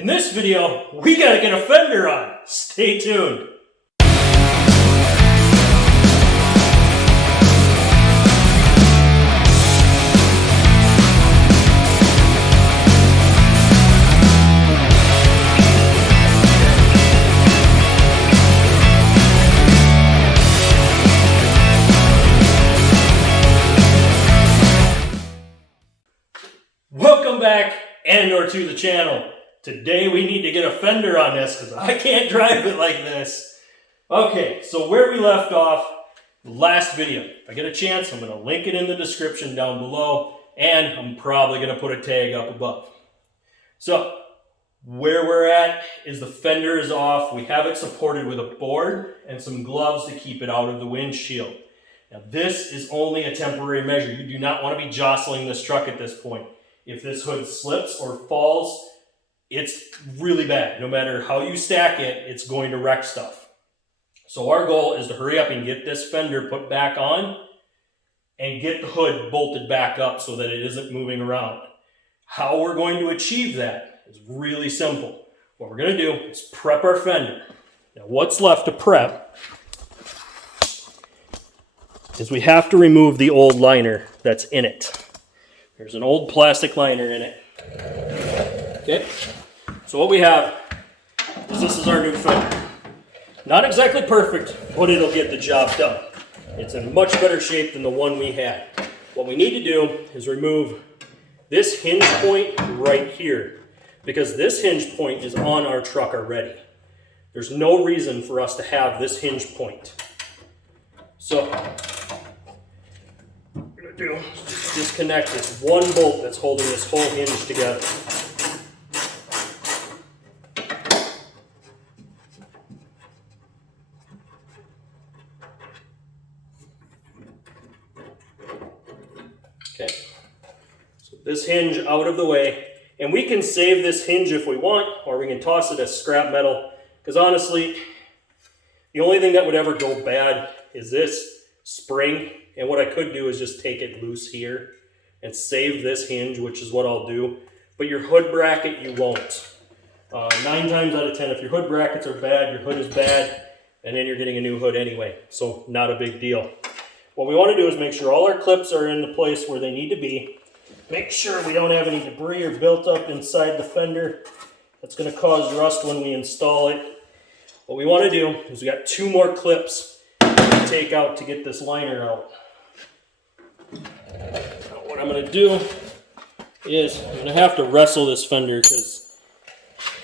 In this video, we gotta get a fender on. Stay tuned. Welcome back and/or to the channel. Today we need to get a fender on this because I can't drive it like this. Okay, so where we left off, last video. If I get a chance, I'm going to link it in the description down below, and I'm probably going to put a tag up above. So, where we're at is the fender is off. We have it supported with a board and some gloves to keep it out of the windshield. Now this is only a temporary measure. You do not want to be jostling this truck at this point. If this hood slips or falls, it's really bad. No matter how you stack it, it's going to wreck stuff. So our goal is to hurry up and get this fender put back on and get the hood bolted back up so that it isn't moving around. How we're going to achieve that is really simple. What we're going to do is prep our fender. Now what's left to prep is we have to remove the old liner that's in it. There's an old plastic liner in it. Okay, so what we have is this is our new fender. Not exactly perfect, but it'll get the job done. It's in much better shape than the one we had. What we need to do is remove this hinge point right here, because this hinge point is on our truck already. There's no reason for us to have this hinge point. So what we're going to do is just disconnect this one bolt that's holding this whole hinge together. Okay, so this hinge out of the way, and we can save this hinge if we want, or we can toss it as scrap metal, because honestly, the only thing that would ever go bad is this spring, and what I could do is just take it loose here and save this hinge, which is what I'll do, but your hood bracket, you won't. 9 times out of 10, if your hood brackets are bad, your hood is bad, and then you're getting a new hood anyway, so not a big deal. What we want to do is make sure all our clips are in the place where they need to be. Make sure we don't have any debris or built up inside the fender. That's going to cause rust when we install it. What we want to do is we got 2 more clips to take out to get this liner out. Now what I'm going to do is I'm going to have to wrestle this fender because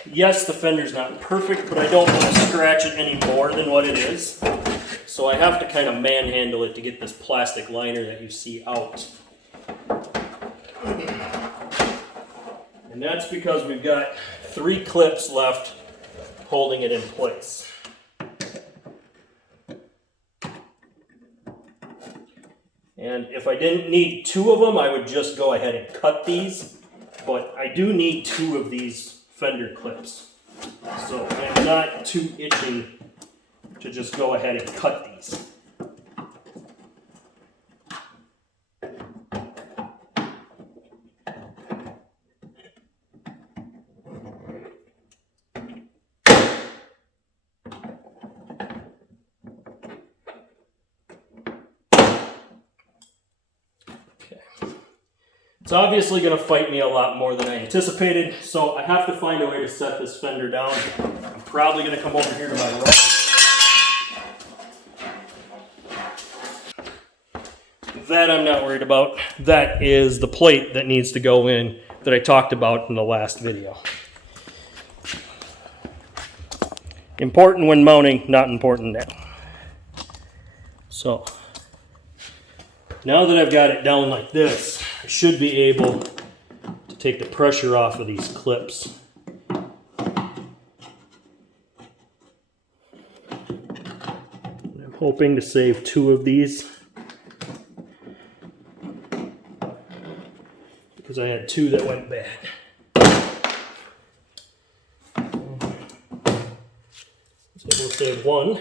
yes, the fender's not perfect, but I don't want to scratch it any more than what it is. So I have to kind of manhandle it to get this plastic liner that you see out. And that's because we've got 3 clips left holding it in place. And if I didn't need 2 of them, I would just go ahead and cut these. But I do need 2 of these fender clips. So I'm not too itching to just go ahead and cut these. Okay. It's obviously going to fight me a lot more than I anticipated, so I have to find a way to set this fender down. I'm probably going to come over here to my right. That I'm not worried about. That is the plate that needs to go in that I talked about in the last video. Important when mounting, not important now. So, now that I've got it down like this, I should be able to take the pressure off of these clips. I'm hoping to save 2 of these, because I had 2 that went bad. So we'll save 1.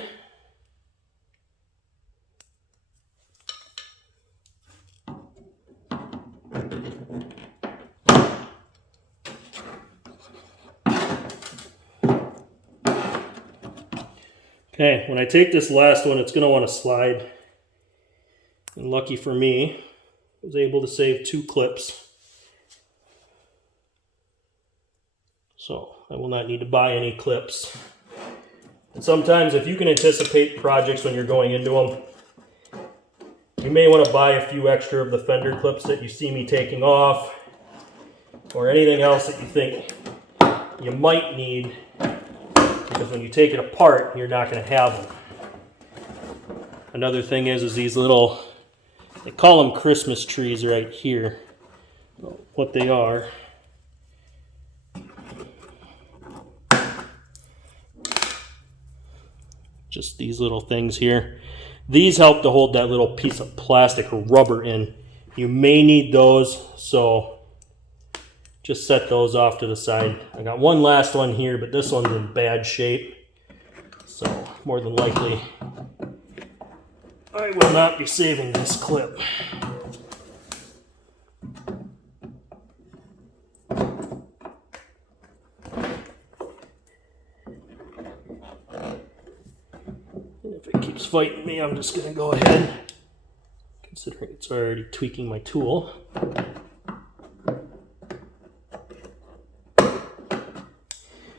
Okay, when I take this last one, it's going to want to slide. And lucky for me, I was able to save 2 clips. So I will not need to buy any clips. And sometimes if you can anticipate projects when you're going into them, you may want to buy a few extra of the Fender clips that you see me taking off, or anything else that you think you might need, because when you take it apart, you're not going to have them. Another thing is these little, they call them Christmas trees right here. What they are, just these little things here. These help to hold that little piece of plastic or rubber in. You may need those, so just set those off to the side. I got one last one here, but this one's in bad shape, so more than likely I will not be saving this clip. If it keeps fighting me, I'm just going to go ahead, considering it's already tweaking my tool.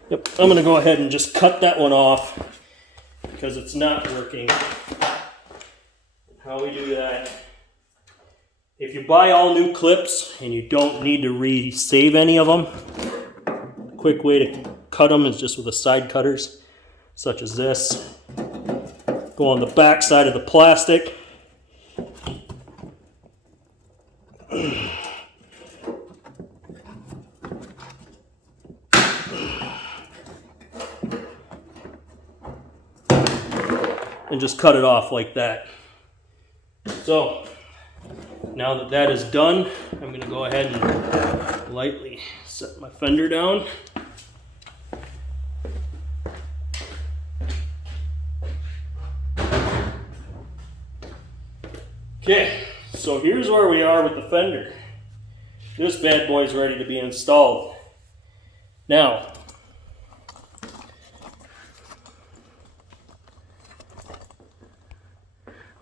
Yep, I'm going to go ahead and just cut that one off because it's not working. How we do that, if you buy all new clips and you don't need to re-save any of them, a quick way to cut them is just with the side cutters, such as this. Go on the back side of the plastic. And just cut it off like that. So, now that that is done, I'm going to go ahead and lightly set my fender down. Okay, so here's where we are with the fender. This bad boy is ready to be installed. Now,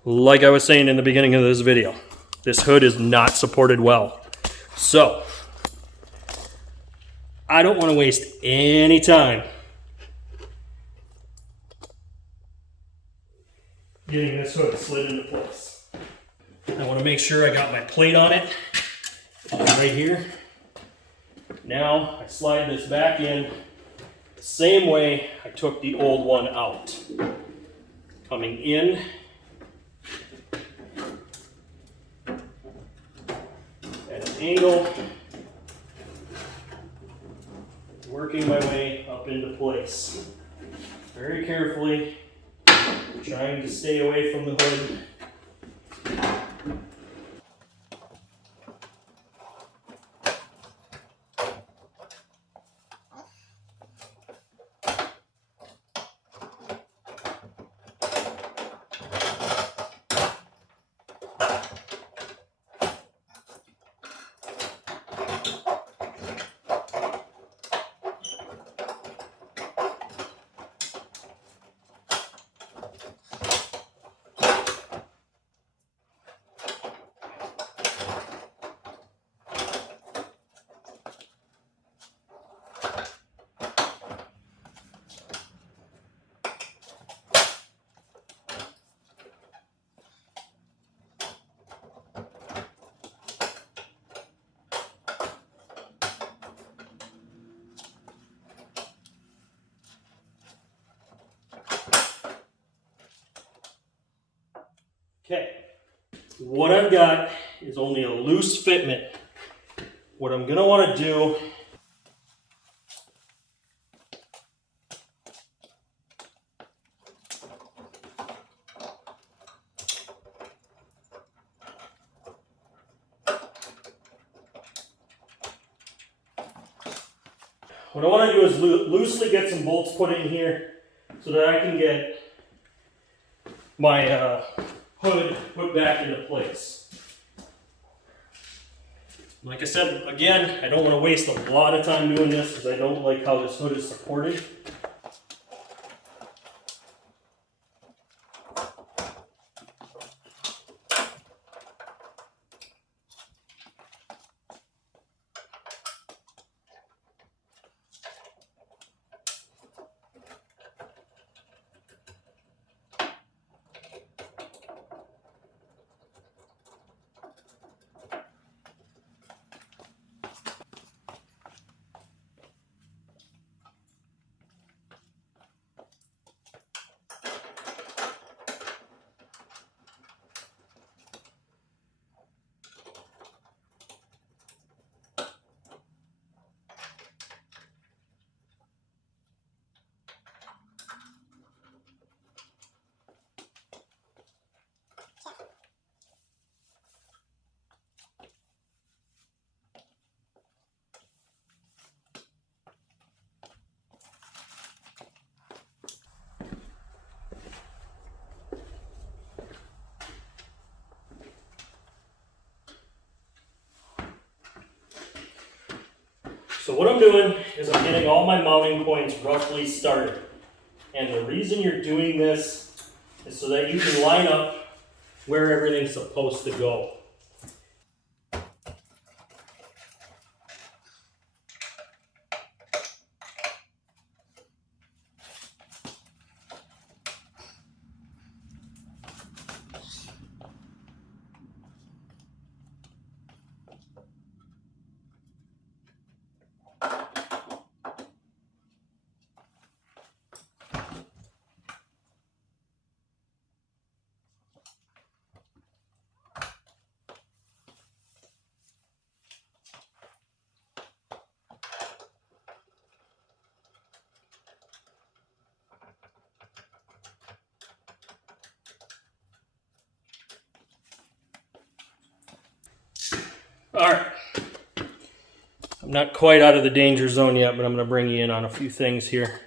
like I was saying in the beginning of this video, this hood is not supported well. So, I don't want to waste any time getting this hood slid into place. I want to make sure I got my plate on it, right here. Now I slide this back in the same way I took the old one out. Coming in, at an angle, working my way up into place. Very carefully, trying to stay away from the hood. Okay, what I've got is only a loose fitment. What I'm going to want to do is loosely get some bolts put in here so that I can get my hood put back into place. Like I said, again, I don't want to waste a lot of time doing this because I don't like how this hood is supported. So what I'm doing is I'm getting all my mounting points roughly started. And the reason you're doing this is so that you can line up where everything's supposed to go. All right, I'm not quite out of the danger zone yet, but I'm going to bring you in on a few things here.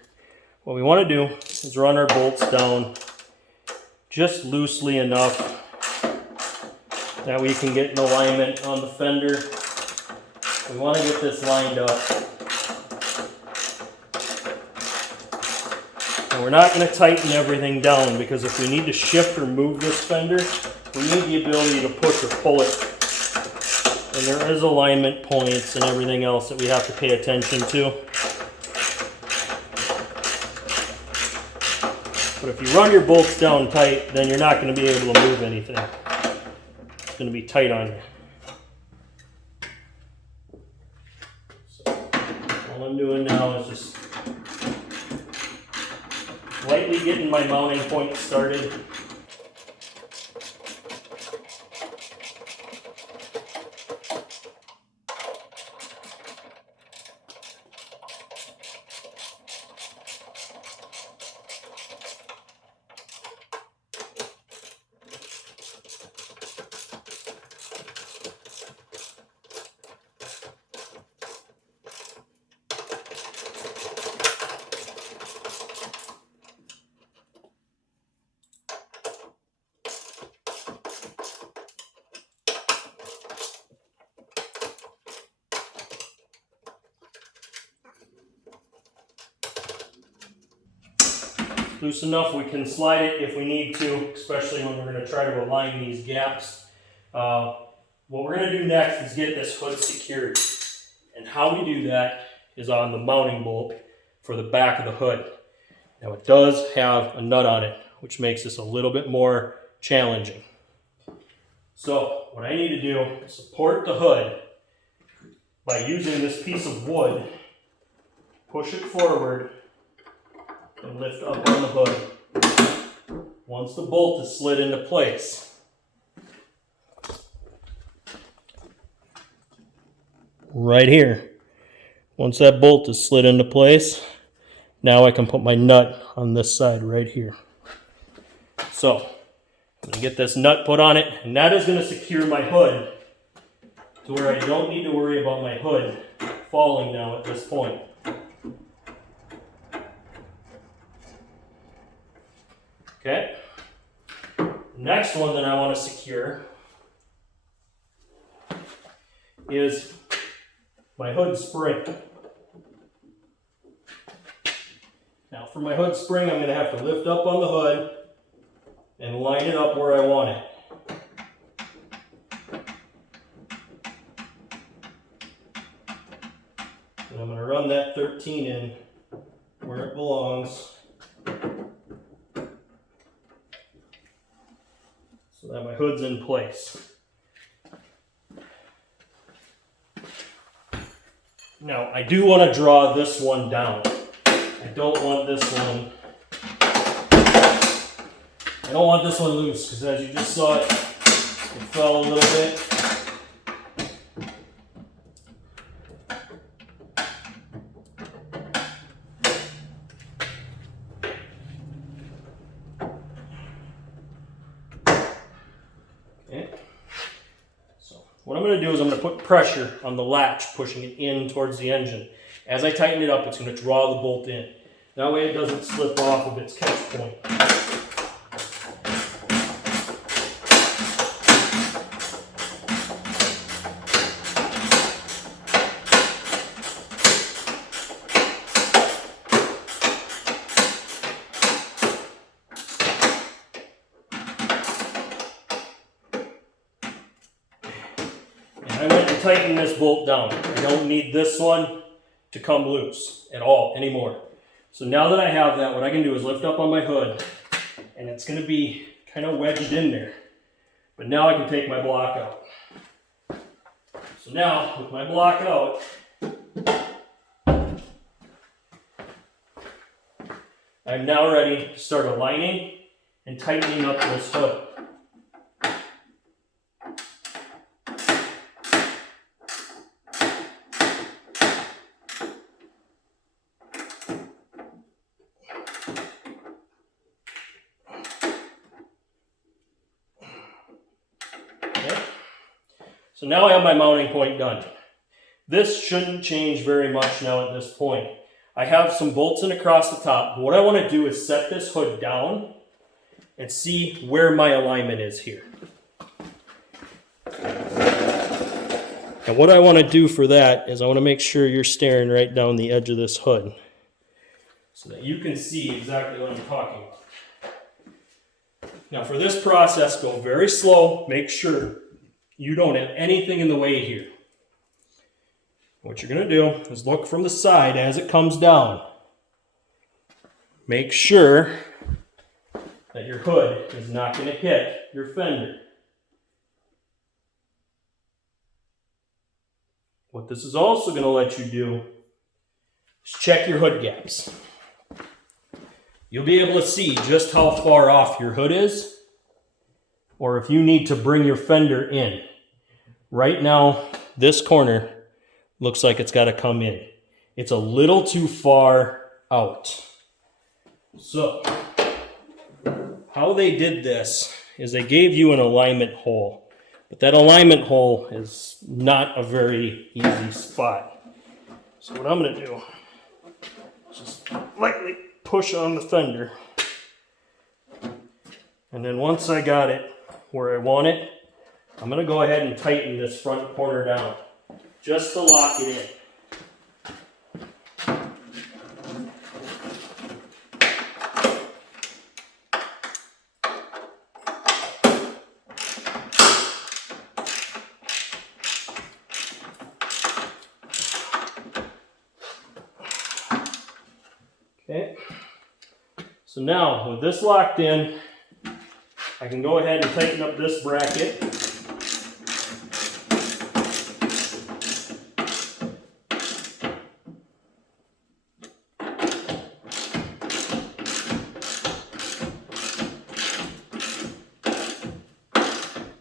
What we want to do is run our bolts down just loosely enough that we can get an alignment on the fender. We want to get this lined up. And we're not going to tighten everything down, because if we need to shift or move this fender, we need the ability to push or pull it. And there is alignment points and everything else that we have to pay attention to. But if you run your bolts down tight, then you're not going to be able to move anything. It's going to be tight on you. So all I'm doing now is just lightly getting my mounting point started. Loose enough we can slide it if we need to, especially when we're going to try to align these gaps. What we're going to do next is get this hood secured. And how we do that is on the mounting bolt for the back of the hood. Now it does have a nut on it, which makes this a little bit more challenging. So what I need to do is support the hood by using this piece of wood, push it forward, and lift up on the hood. Once the bolt is slid into place, right here, once that bolt is slid into place, now I can put my nut on this side right here. So I'm going to get this nut put on it, and that is going to secure my hood to where I don't need to worry about my hood falling now at this point. Okay, next one that I want to secure is my hood spring. Now for my hood spring, I'm going to have to lift up on the hood and line it up where I want it. And I'm going to run that 13 in where it belongs, so that my hood's in place. Now, I do want to draw this one down. I don't want this one loose, because as you just saw it fell a little bit. What I'm going to do is I'm going to put pressure on the latch, pushing it in towards the engine. As I tighten it up, it's going to draw the bolt in. That way it doesn't slip off of its catch point. tighten this bolt down. I don't need this one to come loose at all anymore. So now that I have that, what I can do is lift up on my hood, and it's going to be kind of wedged in there. But now I can take my block out. So now, with my block out, I'm now ready to start aligning and tightening up this hood. Okay. So now I have my mounting point done. This shouldn't change very much now at this point. I have some bolts in across the top. What I want to do is set this hood down and see where my alignment is here. And what I want to do for that is I want to make sure you're staring right down the edge of this hood so that you can see exactly what I'm talking about. Now for this process, go very slow. Make sure you don't have anything in the way here. What you're going to do is look from the side as it comes down. Make sure that your hood is not going to hit your fender. What this is also going to let you do is check your hood gaps. You'll be able to see just how far off your hood is, or if you need to bring your fender in. Right now, this corner looks like it's got to come in. It's a little too far out. So, how they did this is they gave you an alignment hole. But that alignment hole is not a very easy spot. So what I'm going to do is just lightly push on the fender. And then once I got it where I want it, I'm going to go ahead and tighten this front corner down, just to lock it in. Okay, so now with this locked in, I can go ahead and tighten up this bracket.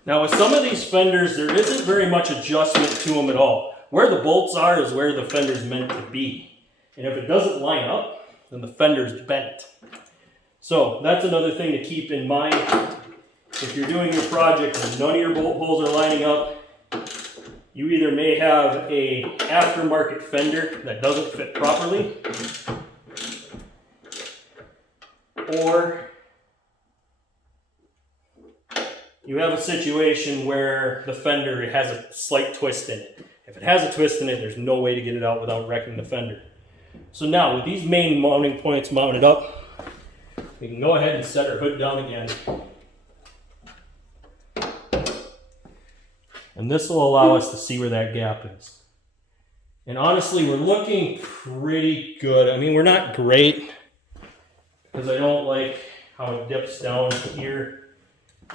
Now with some of these fenders, there isn't very much adjustment to them at all. Where the bolts are is where the fender's meant to be. And if it doesn't line up, then the fender's bent. So that's another thing to keep in mind. If you're doing your project and none of your bolt holes are lining up, you either may have a aftermarket fender that doesn't fit properly, or you have a situation where the fender has a slight twist in it. If it has a twist in it, there's no way to get it out without wrecking the fender. So now with these main mounting points mounted up, we can go ahead and set our hood down again. And this will allow us to see where that gap is. And honestly, we're looking pretty good. I mean, we're not great because I don't like how it dips down here.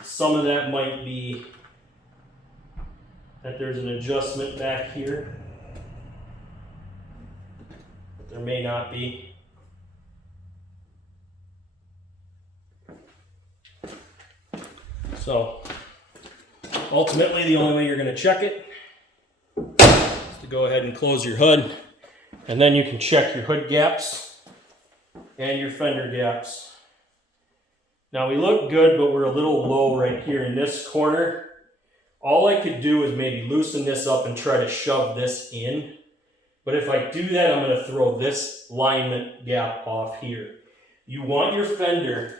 Some of that might be that there's an adjustment back here. There may not be. So, ultimately, the only way you're going to check it is to go ahead and close your hood, and then you can check your hood gaps and your fender gaps. Now, we look good, but we're a little low right here in this corner. All I could do is maybe loosen this up and try to shove this in. But if I do that, I'm going to throw this alignment gap off here. You want your fender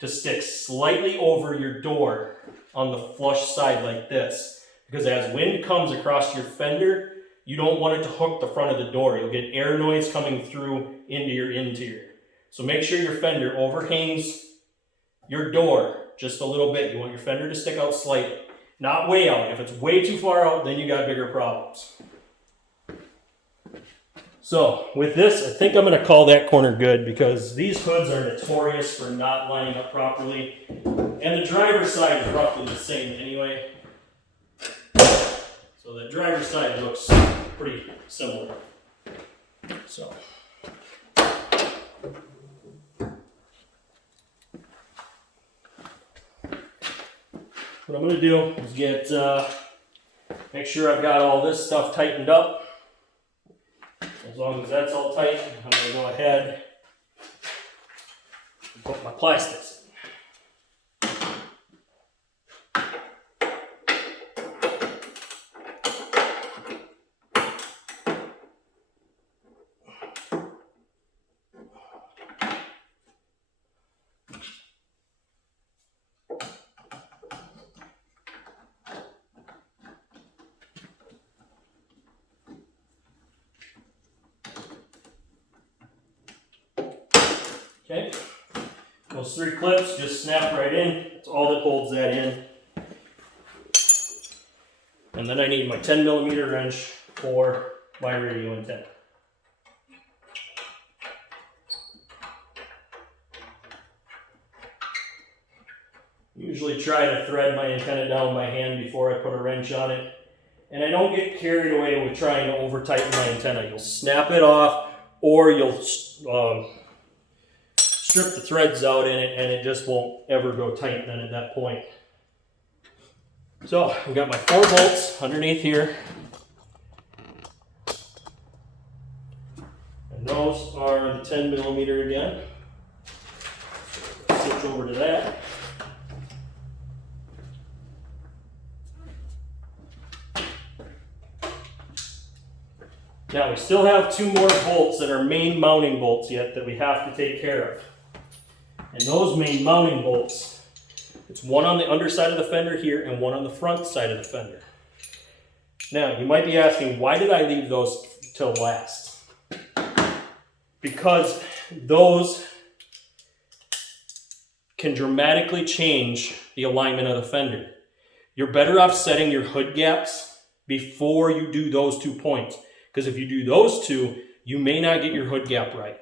to stick slightly over your door on the flush side like this. Because as wind comes across your fender, you don't want it to hook the front of the door. You'll get air noise coming through into your interior. So make sure your fender overhangs your door just a little bit. You want your fender to stick out slightly. Not way out. If it's way too far out, then you got bigger problems. So with this, I think I'm going to call that corner good because these hoods are notorious for not lining up properly. And the driver's side is roughly the same anyway. So the driver's side looks pretty similar. So. What I'm going to do is make sure I've got all this stuff tightened up. As long as that's all tight, I'm going to go ahead and put my plastics in. Okay, those 3 clips just snap right in. That's all that holds that in. And then I need my 10mm wrench for my radio antenna. Usually try to thread my antenna down by hand before I put a wrench on it. And I don't get carried away with trying to over tighten my antenna. You'll snap it off, or you'll strip the threads out in it, and it just won't ever go tight then at that point. So I've got my 4 bolts underneath here. And those are the 10mm again. Switch over to that. Now we still have 2 more bolts that are main mounting bolts yet that we have to take care of. And those main mounting bolts, it's one on the underside of the fender here and one on the front side of the fender. Now you might be asking, why did I leave those till last? Because those can dramatically change the alignment of the fender. You're better off setting your hood gaps before you do those 2 points. Because if you do those 2, you may not get your hood gap right.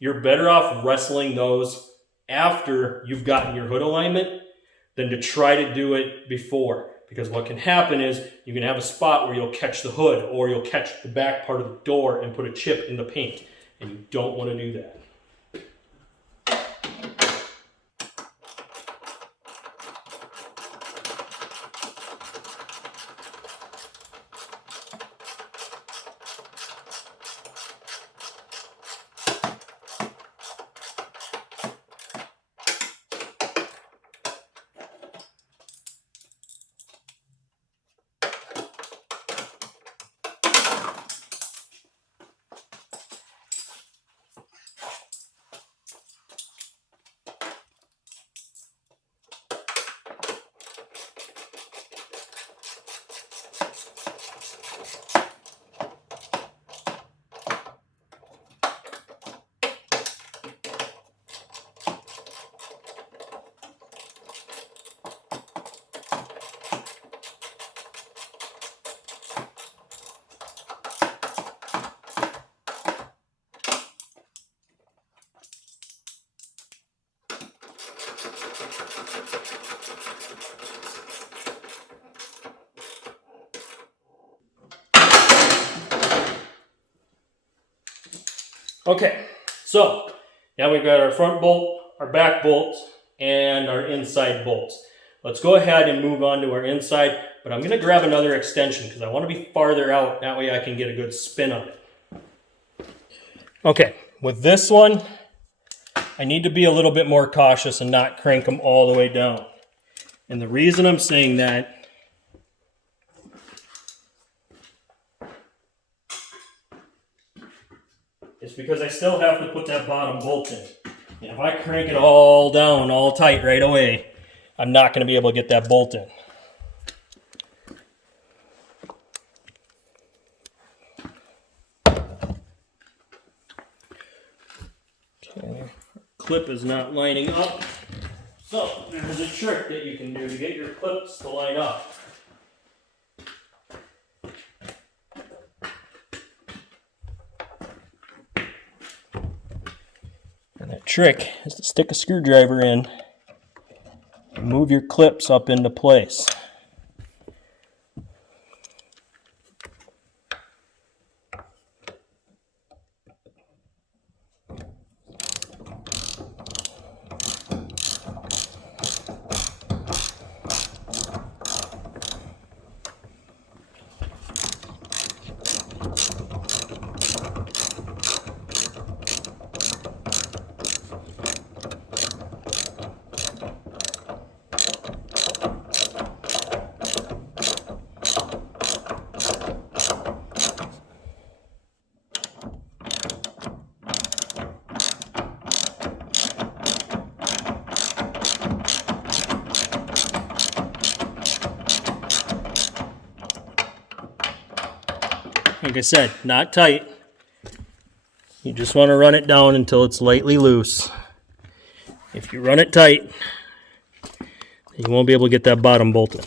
You're better off wrestling those after you've gotten your hood alignment than to try to do it before. Because what can happen is you can have a spot where you'll catch the hood or you'll catch the back part of the door and put a chip in the paint. And you don't want to do that. Okay, so now we've got our front bolt, our back bolt, and our inside bolts. Let's go ahead and move on to our inside, but I'm going to grab another extension because I want to be farther out. That way I can get a good spin on it. Okay, with this one, I need to be a little bit more cautious and not crank them all the way down. And the reason I'm saying that is because I still have to put that bottom bolt in. And if I crank it all down, all tight right away, I'm not going to be able to get that bolt in. Okay, clip is not lining up. So there's a trick that you can do to get your clips to line up. And that trick is to stick a screwdriver in and move your clips up into place. Like I said, not tight. You just want to run it down until it's lightly loose. If you run it tight, you won't be able to get that bottom bolt in.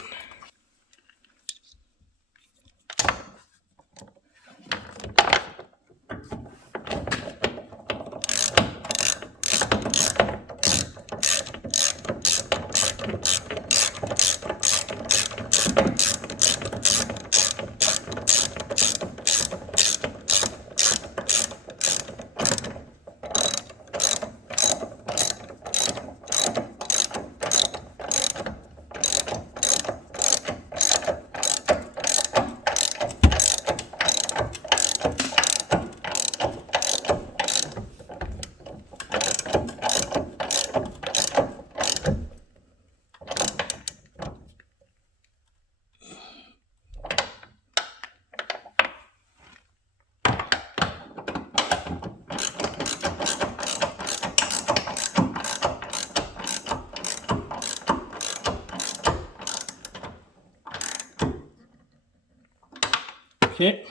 Okay,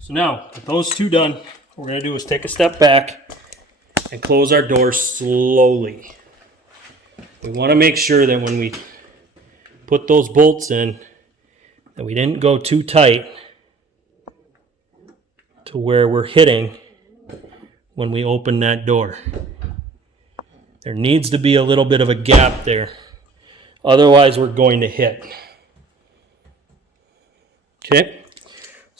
so now with those two done, what we're going to do is take a step back and close our door slowly. We want to make sure that when we put those bolts in, that we didn't go too tight to where we're hitting when we open that door. There needs to be a little bit of a gap there. Otherwise, we're going to hit. Okay.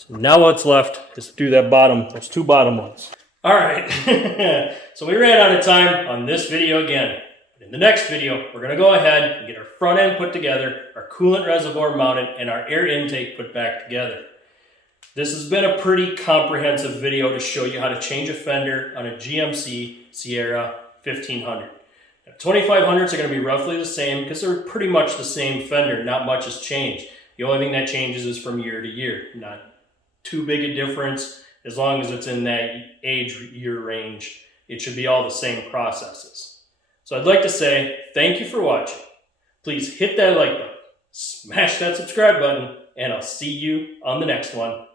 So now what's left is to do that bottom, those two bottom ones. All right, so we ran out of time on this video again. In the next video, we're gonna go ahead and get our front end put together, our coolant reservoir mounted, and our air intake put back together. This has been a pretty comprehensive video to show you how to change a fender on a GMC Sierra 1500. Now, 2500s are gonna be roughly the same because they're pretty much the same fender, not much has changed. The only thing that changes is from year to year, not too big a difference. As long as it's in that age year range, it should be all the same processes. So I'd like to say thank you for watching. Please hit that like button, smash that subscribe button, and I'll see you on the next one.